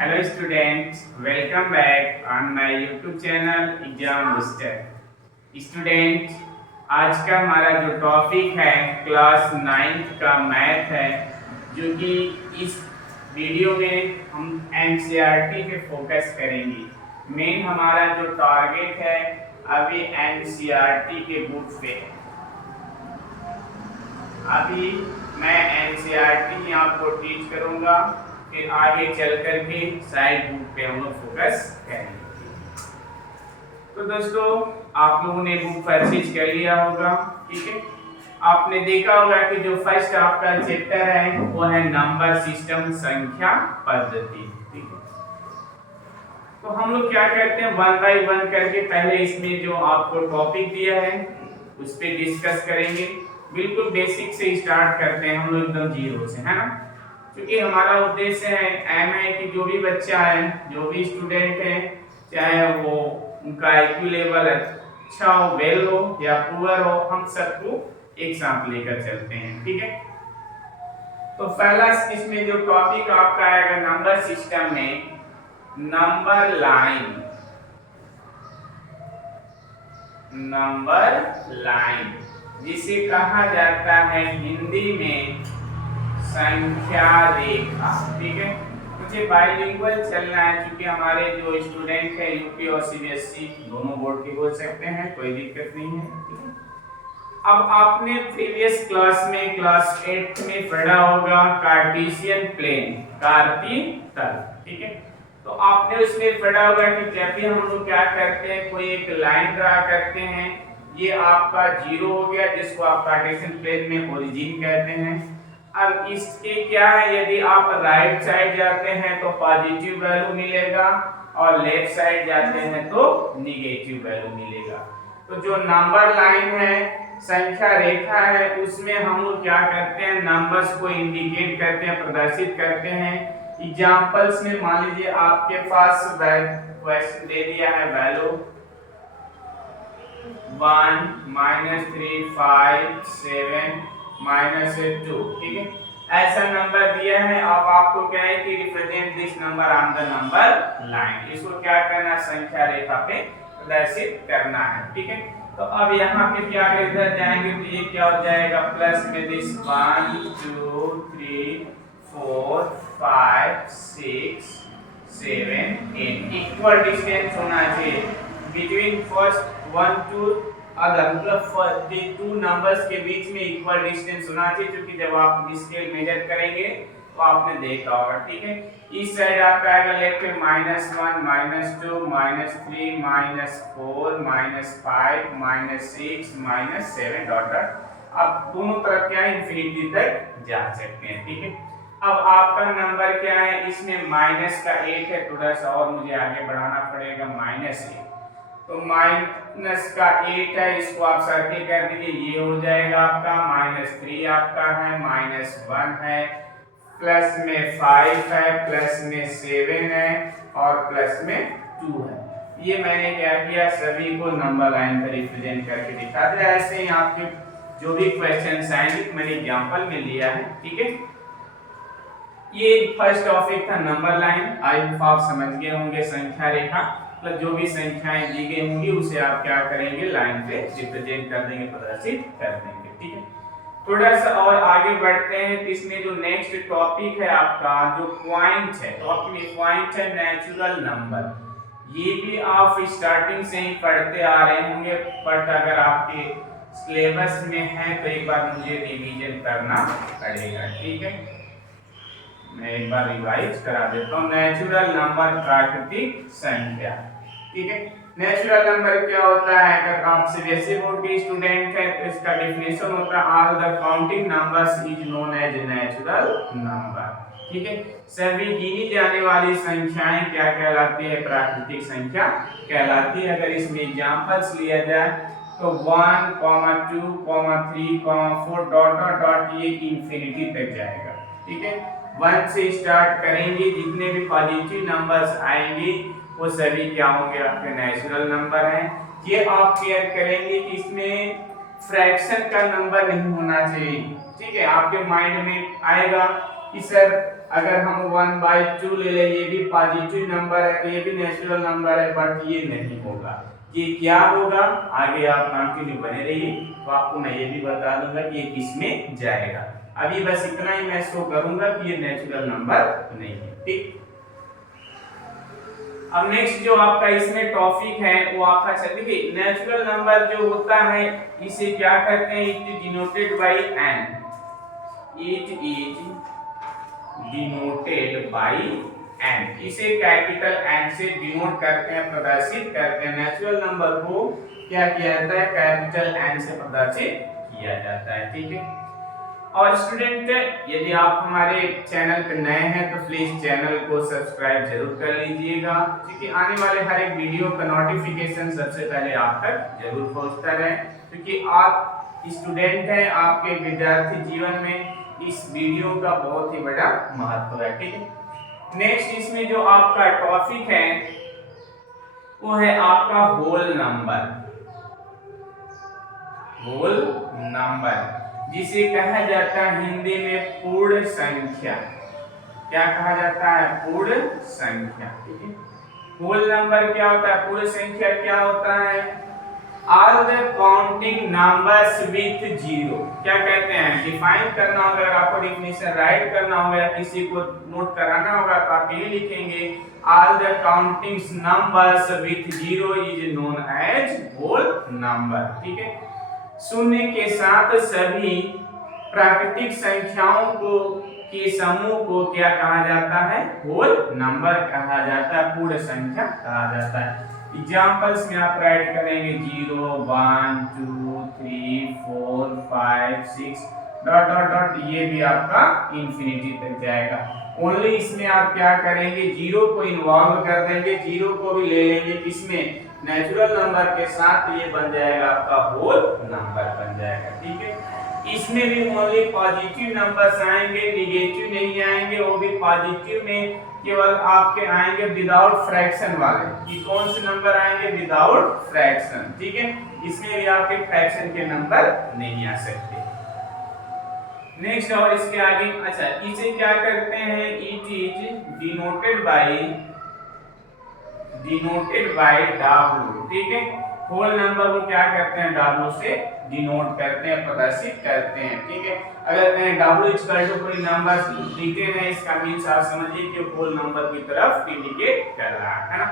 Hello students, welcome back on my YouTube channel Exam Booster. Student, आज का हमारा जो टॉपिक है क्लास 9th का मैथ है, जो कि इस वीडियो में हम एनसीईआरटी पे फोकस करेंगे। मेन हमारा जो टारगेट है अभी एनसीईआरटी के बुक पे। अभी मैं एनसीईआरटी आपको टीच करूंगा, फिर आगे चल करके साइड बुक पे हम लोग फोकस करेंगे। तो दोस्तों, आप लोगों ने बुक परचेज कर लिया होगा, ठीक है। आपने देखा होगा कि जो फर्स्ट आपका चैप्टर है वो है नंबर सिस्टम, संख्या पद्धति, ठीक है। तो हम लोग क्या करते हैं, वन बाय वन करके पहले इसमें जो आपको टॉपिक दिया है उस पे डिस्कस करेंगे। बिल्कुल बेसिक से स्टार्ट करते हैं हम लोग, एकदम जीरो से, है ना। क्योंकि हमारा उद्देश्य है एम है कि जो भी बच्चा है, जो भी स्टूडेंट है, चाहे वो उनका आईक्यू लेवल अच्छा हो, वेल हो या पुअर हो, हम सबको एक साथ लेकर चलते हैं, ठीक है। तो पहला इसमें जो टॉपिक आपका आएगा नंबर सिस्टम में, नंबर लाइन। नंबर लाइन जिसे कहा जाता है हिंदी में संख्या रेखा, ठीक है। मुझे बाइलिंगुअल चलना है, क्योंकि हमारे जो स्टूडेंट है यूपी और सीबीएसई दोनों बोर्ड के बोल सकते हैं, कोई दिक्कत नहीं है, ठीक है। अब आपने प्रीवियस क्लास में क्लास 8 में पढ़ा होगा कार्टेशियन प्लेन, कार्तीय तल, ठीक है। तो आपने उसमें पढ़ा होगा कि जब भी हम लोग क्या करते हैं, कोई एक लाइन ड्रा करते हैं, ये आपका जीरो हो गया, जिसको आप कार्टेशियन प्लेन में ओरिजिन कहते हैं। अब इसके क्या है, यदि आप राइट साइड जाते हैं तो पॉजिटिव वैल्यू मिलेगा और लेफ्ट साइड जाते हैं तो निगेटिव वैल्यू मिलेगा। तो जो नंबर लाइन है, संख्या रेखा है, उसमें हम लोग क्या करते हैं, नंबर्स को इंडिकेट करते हैं, प्रदर्शित करते हैं। एग्जांपल्स में मान लीजिए आपके पास क्वेश्चन दे दिया है वैल्यू 1 -3 5 7 -2, ठीक है। ऐसा नंबर दिया है। अब आपको क्या है कि represent this number on the number line, इसको क्या करना, संख्या रेखा पे प्रदर्शित करना है, ठीक है। तो अब यहाँ पे क्या इधर जाएंगे तो ये क्या हो जाएगा, प्लस में दिस 1 2 3 4 5 6 7 8 इक्वल डिस्टेंस होना चाहिए बिटवीन फर्स्ट 1 टू अदर, मतलब टू नंबर्स के बीच में इक्वल डिस्टेंस होना चाहिए, क्योंकि जब आप स्केल मेजर करेंगे तो आपने देखा होगा, ठीक है। इस साइड आपका आएगा लेफ्ट में -1 -2 -3 -4 -5 -6 -7 डॉट डॉट। अब दोनों तरफ क्या है, इंफिनिटी तक जा सकते हैं, ठीक है। अब आपका नंबर क्या है, इसमें माइनस का 8 है, थोड़ा सा और मुझे आगे बढ़ाना पड़ेगा, -1। तो माइनस का 8 है, इसको आप सर्किल कर दीजिए, ये हो जाएगा आपका -3 आपका है, -1 है, प्लस में 5 है, प्लस में 7 है और प्लस में 2 है। ये मैंने क्या किया, सभी को नंबर लाइन पर रिप्रेजेंट करके दिखा दिया। ऐसे ही आपके जो भी क्वेश्चन आएंगे मैंने एग्जांपल में लिया है, ठीक है। ये फर्स्ट टॉपिक था नंबर लाइन। आई होप आप समझ गए होंगे संख्या रेखा, मतलब जो भी संख्याएं दी गई होंगी उसे आप क्या करेंगे, लाइन पे रिप्रेजेंट कर देंगे, प्रदर्शित कर देंगे, ठीक है। थोड़ा सा और आगे बढ़ते हैं, इसमें जो नेक्स्ट टॉपिक है आपका, जो पॉइंट है, टॉपिक में पॉइंट है नेचुरल नंबर। ये भी आप स्टार्टिंग से ही पढ़ते आ रहे होंगे, बट अगर आपके सिलेबस में है तो एक बार मुझे रिवीजन करना पड़ेगा, ठीक है। मैं एक बार रिवाइज करा देता हूँ। नेचुरल नंबर, प्राकृतिक संख्या, ठीक है। नेचुरल नंबर क्या होता है, अगर आप सीबीएसई बोर्ड के स्टूडेंट हैं तो इसका डेफिनेशन होता है all the counting numbers is known as natural number, ठीक है। सभी गिनी जाने वाली संख्याएं क्या कहलाती है, प्राकृतिक संख्या कहलाती है। अगर इसमें एग्जांपल्स लिया जाए तो 1, 2, 3, 4 डॉट डॉट डॉट, ये इंफिनिटी तक जाएगा, ठीक है। 1 से स्टार्ट करेंगे, जितने भी पॉजिटिव नंबर्स आएंगे वो सभी क्या होंगे, आपके नेचुरल नंबर हैं। ये आप केयर करेंगे कि इसमें फ्रैक्शन का नंबर नहीं होना चाहिए, ठीक है। आपके माइंड में आएगा कि सर अगर हम 1/2 ले लें, ये भी पॉजिटिव नंबर है, तो ये भी नेचुरल नंबर है, बट ये नहीं होगा। ये क्या होगा, आगे आप कंटिन्यू बने रहिए, तो आपको मैं ये भी बता दूंगा कि ये किस में जाएगा। अभी बस इतना ही मैं शो करूंगा कि ये नेचुरल नंबर नहीं है, ठीक। अब नेक्स्ट जो आपका इसमें टॉपिक है वो आपका देखिए, नेचुरल नंबर जो होता है इसे क्या कहते हैं, it is denoted by n, it is denoted by n, इसे कैपिटल n से डिनोट करते हैं, प्रदर्शित करते हैं। नेचुरल नंबर को क्या किया जाता है, कैपिटल n से प्रदर्शित किया जाता है, ठीक है। और स्टूडेंट, यदि आप हमारे चैनल पर नए हैं तो प्लीज चैनल को सब्सक्राइब जरूर कर लीजिएगा, क्योंकि आने वाले हर एक वीडियो का नोटिफिकेशन सबसे पहले आप तक जरूर पहुंचता रहे, क्योंकि आप स्टूडेंट हैं, आपके विद्यार्थी जीवन में इस वीडियो का बहुत ही बड़ा महत्व है, ठीक है। नेक्स्ट इसमें जो आपका टॉपिक है वो है आपका होल नंबर, होल नंबर जिसे कहा जाता है हिंदी में पूर्ण संख्या। क्या कहा जाता है, पूर्ण संख्या, ठीक है। होल नंबर क्या होता है, पूर्ण संख्या क्या होता है, are the counting numbers with zero. क्या कहते हैं, डिफाइन करना होगा, अगर आपको डिफिनेशन राइट करना होगा या किसी को नोट कराना होगा तो आप ये लिखेंगे, are the counting numbers with zero is known as whole number, ठीक है। शून्य के साथ सभी प्राकृतिक संख्याओं को के समूह को क्या कहा जाता है, होल नंबर कहा जाता है, पूर्ण संख्या कहा जाता है। एग्जांपल्स में आप राइट करेंगे 0 1 2 3 4 5 6 डॉट डॉट डॉट, ये भी आपका इंफिनिटी तक जाएगा। ओनली इसमें आप क्या करेंगे, जीरो को इन्वॉल्व कर देंगे, जीरो को भी ले लेंगे किसमें, नेचुरल नंबर के साथ, ये बन जाएगा आपका होल नंबर बन जाएगा, ठीक है। इसमें भी ओनली पॉजिटिव नंबर्स आएंगे, नेगेटिव नहीं आएंगे, वो भी पॉजिटिव में केवल आपके आएंगे विदाउट फ्रैक्शन वाले, कि कौन से नंबर आएंगे, विदाउट फ्रैक्शन, ठीक है। इसमें भी आपके फ्रैक्शन के नंबर नहीं आ सकते। नेक्स्ट और इसके आगे, अच्छा इसे क्या करते हैं, it is denoted by W, ठीक है। होल नंबर को क्या करते हैं, W से डिनोट करते हैं, प्रदर्शित करते हैं, ठीक है। अगर कहें W इक्वल टू कोई नंबर लिखते हैं, इसका मींस आप समझिए कि होल नंबर की तरफ इंडिकेट कर रहा है ना।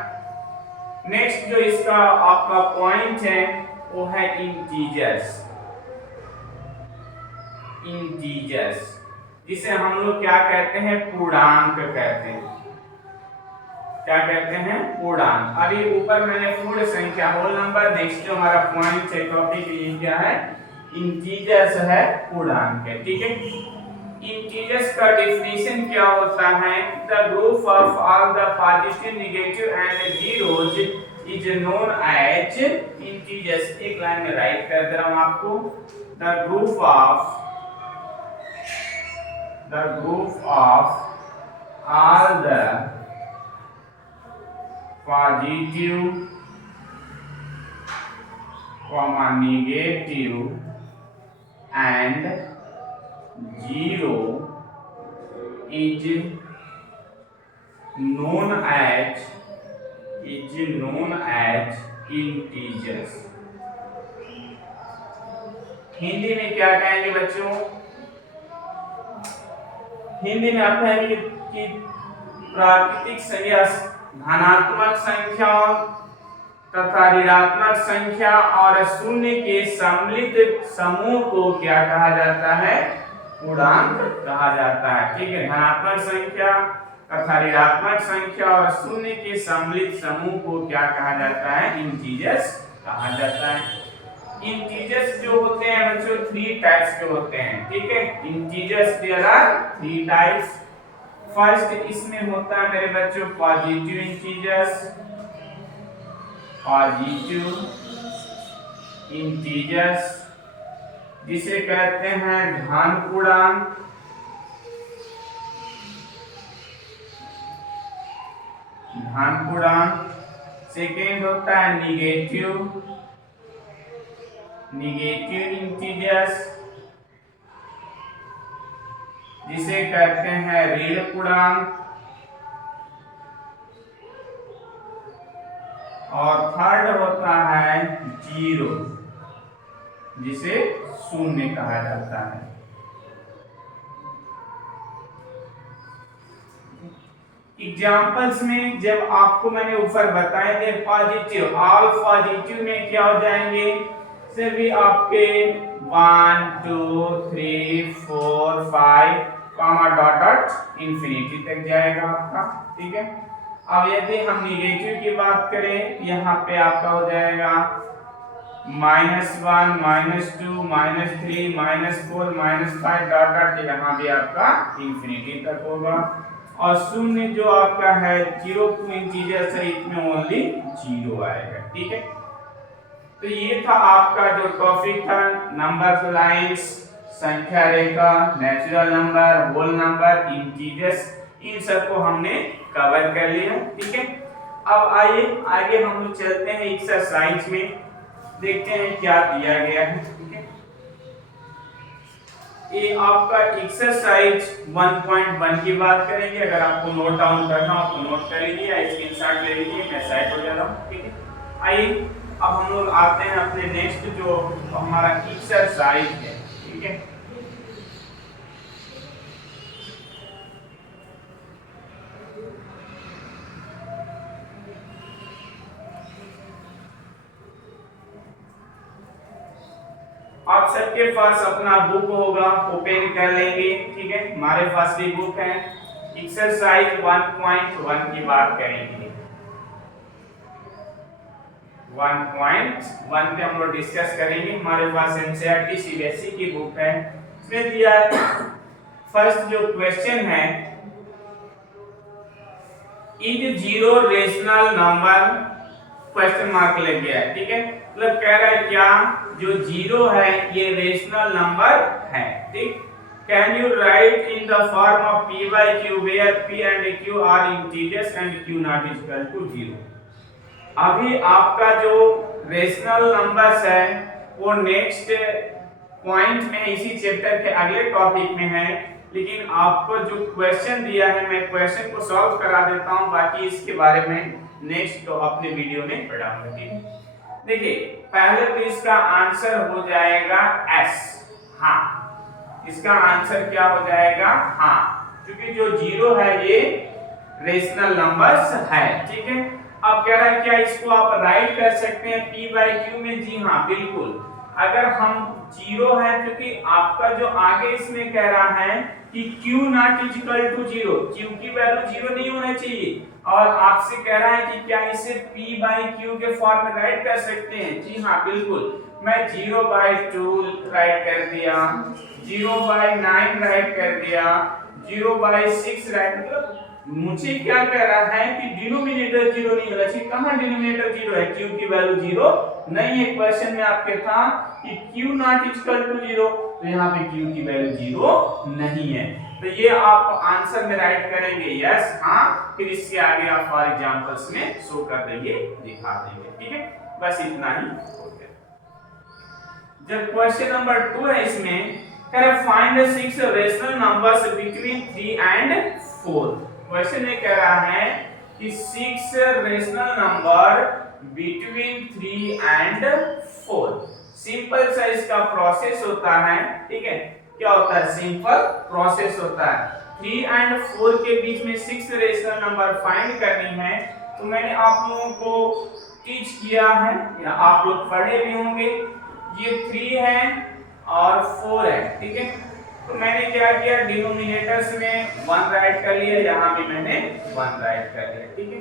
नेक्स्ट जो इसका आपका पॉइंट है वो है इंटीजर्स, इंटीजर्स जिसे हम लोग क्या कहते हैं, पूर्णांक कहते हैं। क्या कहते हैं, पूर्णांक। अभी ऊपर मैंने पूर्ण संख्या, होल नंबर, नेक्स्ट जो हमारा पॉइंट है, टॉपिक ये क्या है, इंटीजर्स है, पूर्णांक है, ठीक है। इंटीजर्स का डेफिनेशन क्या होता है, the group of all the positive, negative and zeros is known as integers. एक लाइन में राइट कर दे रहा हूं आपको, the group of all the positive, negative and zero is known as integers. Hindi में क्या कहेंगे बच्चों, हिंदी में आप कहेंगे कि प्राकृतिक संख्या, धनात्मक संख्या तथा ऋणात्मक संख्या और शून्य के सम्मिलित समूह को क्या कहा जाता है, पूर्णांक कहा जाता है, ठीक है। धनात्मक संख्या तथा ऋणात्मक संख्या और शून्य के सम्मिलित समूह को क्या कहा जाता है, इंटीजर्स कहा जाता है। इंटीजर्स जो होते हैं बच्चों, 3 टाइप्स के होते हैं, ठीक है। Integers there are 3 types. First इसमें होता है मेरे बच्चों पॉजिटिव इंटीजर्स, जिसे कहते हैं धन पूर्णांक, सेकेंड होता है निगेटिव इंटीजर्स, इसे कहते हैं ऋण पूर्णांक, और थर्ड होता है जीरो, जिसे शून्य कहा जाता है। एग्जाम्पल्स में जब आपको मैंने ऊपर बताए थे पॉजिटिव, ऑल पॉजिटिव में क्या हो जाएंगे, सभी आपके 1 2 3 4 5 कॉमा डॉट डॉट इंफिनिटी तक जाएगा आपका, ठीक है। अब यदि हम निगेटिव की बात करें, यहाँ पे आपका हो जाएगा -1 -2 -3 -4 -5 डॉट डॉट, यहाँ भी आपका इंफिनिटी तक होगा। और शून्य जो आपका है जीरो इंटीजर सहित में ओनली जीरो आएगा, ठीक है। तो ये था आपका जो टॉपिक था, नंबर लाइंस, संख्या रेखा, natural number, whole number, integers, इन सबको हमने कवर कर लिया, ठीक है। अब आइए आगे हम लोग चलते हैं एक्सरसाइज में, देखते हैं क्या दिया गया है, ठीक है। ये आपका एक्सरसाइज 1.1 की बात करेंगे। अगर आपको नोट डाउन करना हो तो नोट कर लीजिए या स्क्रीनशॉट ले लीजिए, मैं साइड हो जा रहा हूँ, ठीक है। आइए अब हम लोग आते हैं अपने नेक्स्ट जो हमारा एक्सरसाइज है, ठीक है। आप सबके पास अपना बुक होगा, ओपन कर लेंगे, ठीक है। हमारे पास भी बुक है। एक्सरसाइज 1.1 की बात करेंगे। 1.1 पे हम लोग डिस्कस करेंगे। हमारे पास एनसीईआरटी सीबीएसई की बुक है। इसमें दिया है फर्स्ट जो क्वेश्चन है, is zero rational number, question mark लग गया है, ठीक है। मतलब कह रहा है क्या जो जीरो है ये रेशनल नंबर है, ठीक। Can you right in the form of p by q where p and q are integers and q not equal to 0। अभी आपका जो रेशनल नंबर्स है वो नेक्स्ट पॉइंट में इसी चैप्टर के अगले टॉपिक में है, लेकिन आपको जो क्वेश्चन दिया है मैं क्वेश्चन को सॉल्व करा देता हूं, बाकी इसके बारे में नेक्स्ट तो अपने वीडियो में पढ़ाऊंगा, ठीक है। देखिए पहले तो इसका आंसर हो जाएगा S, हाँ। इसका आंसर क्या हो जाएगा, हाँ, क्योंकि जो जीरो है ये रेशनल नंबर्स है, ठीक है। अब कह रहा है क्या इसको आप राइट कर सकते हैं p by q में, जी हाँ बिल्कुल। अगर हम जीरो है, क्योंकि आपका जो आगे इसमें कह रहा है कि q not equal to zero, q की वैल्यू जीरो नहीं होना चाहिए, और आपसे कह रहा है कि क्या इसे p by q के फॉर्म में राइट कर सकते हैं, जी हाँ बिल्कुल। मैं 0/2 राइट कर दिया, 0/9 राइट कर दिया, 0/6 राइट, मतलब मुझे क्या कह रहा है कि डिनोमिनेटर जीरो नहीं होना चाहिए। कहां डिनोमिनेटर जीरो है, q की वैल्यू जीरो नहीं है। क्वेश्चन में आपके था कि q not equal to zero, तो यहाँ पे q की वैल्यू जीरो नहीं है, तो ये आप आंसर में राइट करेंगे यस, हाँ। फिर इसके आगे आप फॉर एग्जांपल्स में शो कर देंगे, दिखा देंगे, ठीक है। बस इतना ही हो गया। जब क्वेश्चन नंबर 2 है, इसमें कह रहा है find the 6 rational numbers between 3 and 4। Question ये कह रहा है कि 6 rational number between 3 and 4। Simple सा इसका प्रोसेस होता है, ठीक है। क्या होता है, सिंपल प्रोसेस होता है। 3 एंड 4 के बीच में 6 रेशनल नंबर फाइंड करनी है, तो मैंने आप लोगों को टीच किया है या आप लोग पढ़े भी होंगे। ये 3 है और 4 है, ठीक है। तो मैंने क्या किया, डिनोमिनेटर्स में 1 राइट कर लिया, यहाँ भी मैंने 1 राइट कर लिया, ठीक है।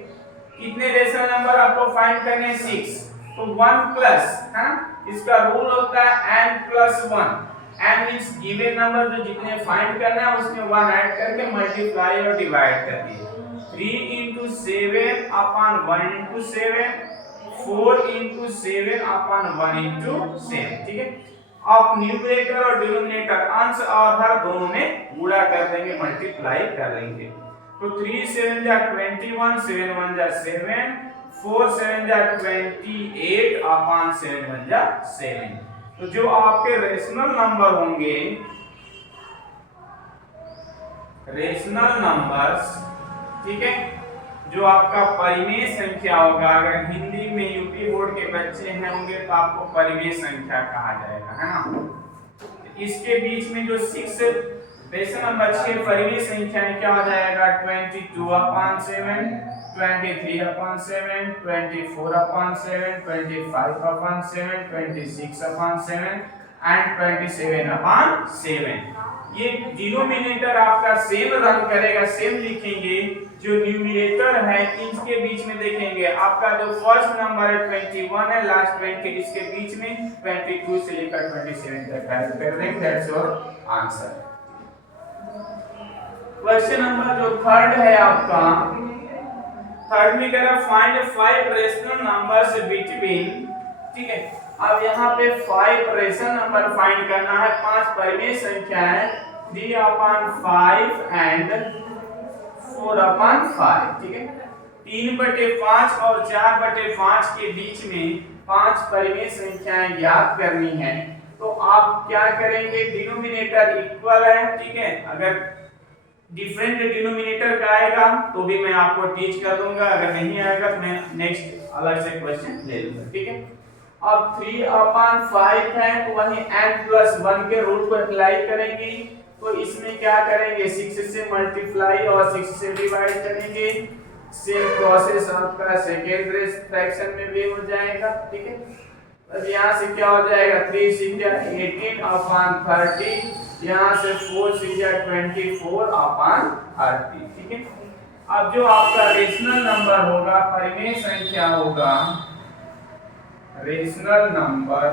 कितने रेशनल नंबर आपको फाइंड करने हैं, 6, तो 1 प्लस, हाँ, इसका रूल होता है n plus 1। n means given number, जो जितने फाइंड करना है उसमें 1 ऐड करके मल्टीप्लाई और डिवाइड कर दिए। 3 into 7 upon 1 into 7, 4 into 7 upon 1 into 7, ठीक है। आप न्यूमरेटर और डिनोमिनेटर, अंश और हर दोनों में गुणा कर देंगे, मल्टीप्लाई कर लेंगे। तो 3 7 जा 21, 7 1 जा 7, 4 7 जा 28 अपॉन 7 1 जा 7। तो जो आपके रेशनल नंबर होंगे रेशनल नंबर्स, ठीक है, जो आपका परिमेय संख्या होगा, अगर हिंदी में यूपी बोर्ड के बच्चे हैं होंगे तो आपको परिमेय संख्या कहा जाएगा, है ना। इसके बीच में जो 6 रेशनल नंबर 6 परिमेय संख्याएं क्या हो जाएगा, 22/7, 23/7, 24/7, 25/7, 26/7 एंड 27/7। ये डिनोमिनेटर आपका सेम रन करेगा, सेम लिखेंगे। जो न्यूमरेटर है इसके बीच में देखेंगे आपका जो फर्स्ट नंबर है 21 है, लास्ट 20 इसके बीच में 22 से लेकर 27 तक है। Correct, that's your answer. Question number जो थर्ड है आपका, थर्ड में कह रहा फाइंड 5 रेशनल नंबर्स बिटवीन, ठीक है। अब यहाँ पे 5 रेशनल नंबर फाइंड करना है, 5 परिमेय संख्याएं 3/5 एंड 4/5, ठीक है। 3/5 और 4/5 के बीच में 5 परिमेय संख्याएं ज्ञात करनी है। तो आप क्या करेंगे, डिनोमिनेटर इक्वल है, ठीक है। अगर डिफरेंट डिनोमिनेटर का आएगा तो भी मैं आपको टीच कर दूंगा, अगर नहीं आएगा तो मैं नेक्स्ट अलग से क्वेश्चन ले लूंगा, ठीक है। अब 3/5 है तो वही n+1 के रूल को अप्लाई करेंगे। तो इसमें क्या करेंगे, 6 से मल्टीप्लाई और 6 से डिवाइड करेंगे। सेम प्रोसेस आपका सेकेंड फ्रैक्शन में भी हो जाएगा, ठीक है। अब यहाँ से क्या हो जाएगा, 3 × 18/30, यहाँ से 4 × 24/30, ठीक है। अब जो आपका रेशनल नंबर होगा, परिमेय संख्या होगा, रेशनल नंबर,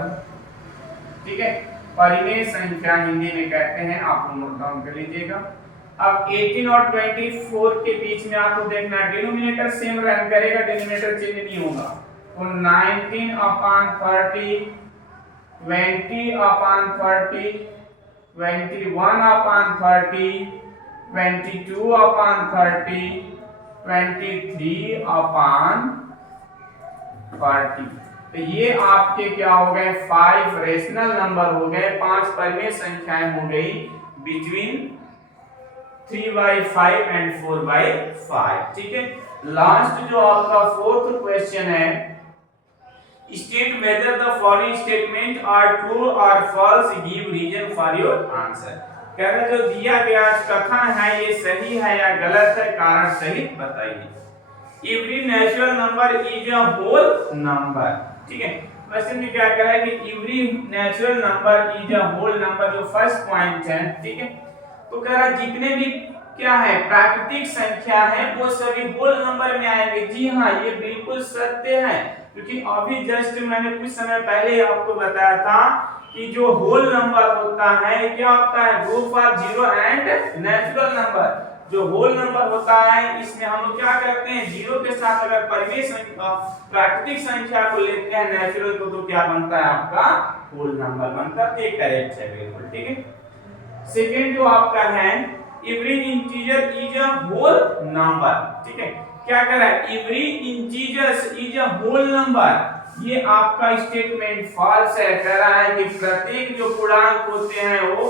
ठीक है, परिमेय संख्या हिंदी में कहते हैं, आप नोट डाउन कर लीजिएगा। अब 18 और 24 के बीच में आपको देखना है, डिनोमिनेटर सेम रन करेगा, डिनोमिनेटर चेंज नहीं होगा। तो 19/30, 20/30, 21/30, 22/30, 23/30। तो ये आपके क्या हो गए, 5 रेशनल नंबर हो गए, 5 परिमेय संख्याएं हो गई बिटवीन 3/5 एंड 4/5, ठीक है। लास्ट जो आपका फोर्थ क्वेश्चन है, state whether the following statement are true और false, give reason for your answer. कह रहा जो दिया गया कथन है ये सही है या गलत है, कारण सहित बताइए। Every natural number is a whole number, ठीक है। क्वेश्चन में क्या कह रहा है कि every natural number is a whole number, जो फर्स्ट पॉइंट है, ठीक है। तो कह रहा जितने भी क्या है प्राकृतिक संख्या है वो सभी होल नंबर में आएंगे। जी हाँ, ये बिल्कुल सत्य है, क्योंकि अभी जस्ट मैंने कुछ समय पहले आपको बताया था कि जो होल नंबर होता है क्या होता है, group of zero and natural number. जो होल नंबर होता है इसमें हम लोग क्या करते हैं, जीरो के साथ अगर परिमेय प्राकृतिक संख्या को लेते हैं नेचुरल को, तो क्या बनता है आपका होल नंबर बनता है। ये करेक्ट है बिल्कुल, ठीक है। सेकंड जो आपका है, every integer is a whole number, ठीक है। क्या कह रहा है, every integers is a whole number, ये आपका स्टेटमेंट फॉल्स है। कह रहा है कि प्रत्येक जो पूर्णांक होते हैं वो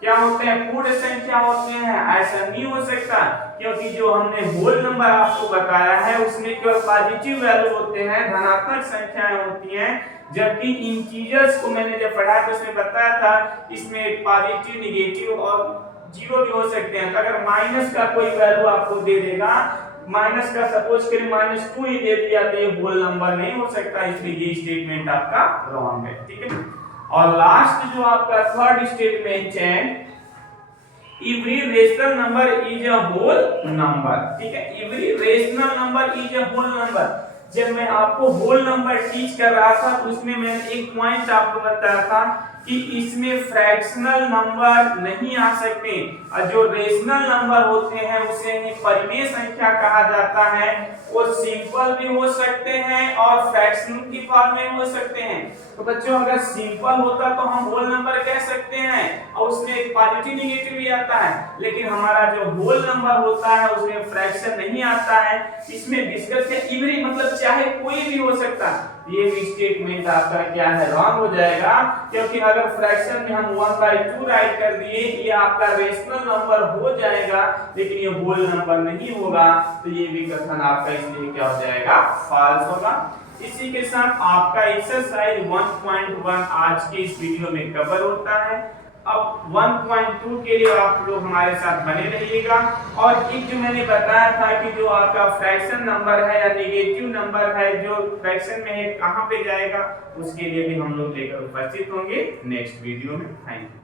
क्या होते हैं, पूर्ण संख्या होते हैं। ऐसा नहीं हो सकता, क्योंकि जो हमने होल नंबर आपको बताया है उसमें केवल पॉजिटिव वैल्यू होते हैं, धनात्मक संख्याएं होती हैं। जबकि इंटीजर्स को मैंने जब पढ़ा तो उसमें बताया था इसमें पॉजिटिव, नेगेटिव और जीरो भी हो सकते हैं। तो अगर माइनस का कोई वैल्यू आपको दे देगा, माइनस का सपोज करें -2 ही दे दिया तो ये होल नंबर नहीं हो सकता, इसलिए ये स्टेटमेंट आपका रॉन्ग है, ठीक है। और लास्ट जो आपका थर्ड स्टेटमेंट है, every rational number is a whole number, ठीक है। Every rational number is a whole number. जब मैं आपको होल नंबर टीच कर रहा था तो उसमें मैंने एक पॉइंट आपको बताया था कि इसमें फ्रैक्शनल नंबर नहीं आ सकते, और जो रेशनल नंबर होते हैं उसे परिमेय संख्या कहा जाता है। वो सिंपल भी हो सकते हैं और फ्रैक्शनल की फॉर्म में हो सकते हैं। तो बच्चों अगर सिंपल होता तो हम होल नंबर कह सकते हैं और उसमें एक पॉजिटिव नेगेटिव भी आता है, लेकिन हमारा जो होल नंबर होता है उसमें फ्रैक्शन नहीं आता है। इसमें डिस्कस है एवरी मतलब चाहे कोई भी हो सकता है, ये भी स्टेटमेंट आपका क्या है, रॉन्ग हो जाएगा, क्योंकि अगर फ्रैक्शन में हम 1/2 राइट कर दिए, ये आपका रेशनल नंबर हो जाएगा लेकिन ये होल नंबर नहीं होगा, तो ये भी कथन आपका इसलिए क्या हो जाएगा, फॉल्स होगा। इसी के साथ आपका एक्सरसाइज 1.1 आज के इस वीडियो में कवर होता है। अब 1.2 के लिए आप लोग हमारे साथ बने रहिएगा। और एक जो मैंने बताया था कि जो आपका फ्रैक्शन नंबर है या नेगेटिव नंबर है जो फ्रैक्शन में है कहां पे जाएगा, उसके लिए भी हम लोग लेकर उपस्थित होंगे नेक्स्ट वीडियो में। Thank you.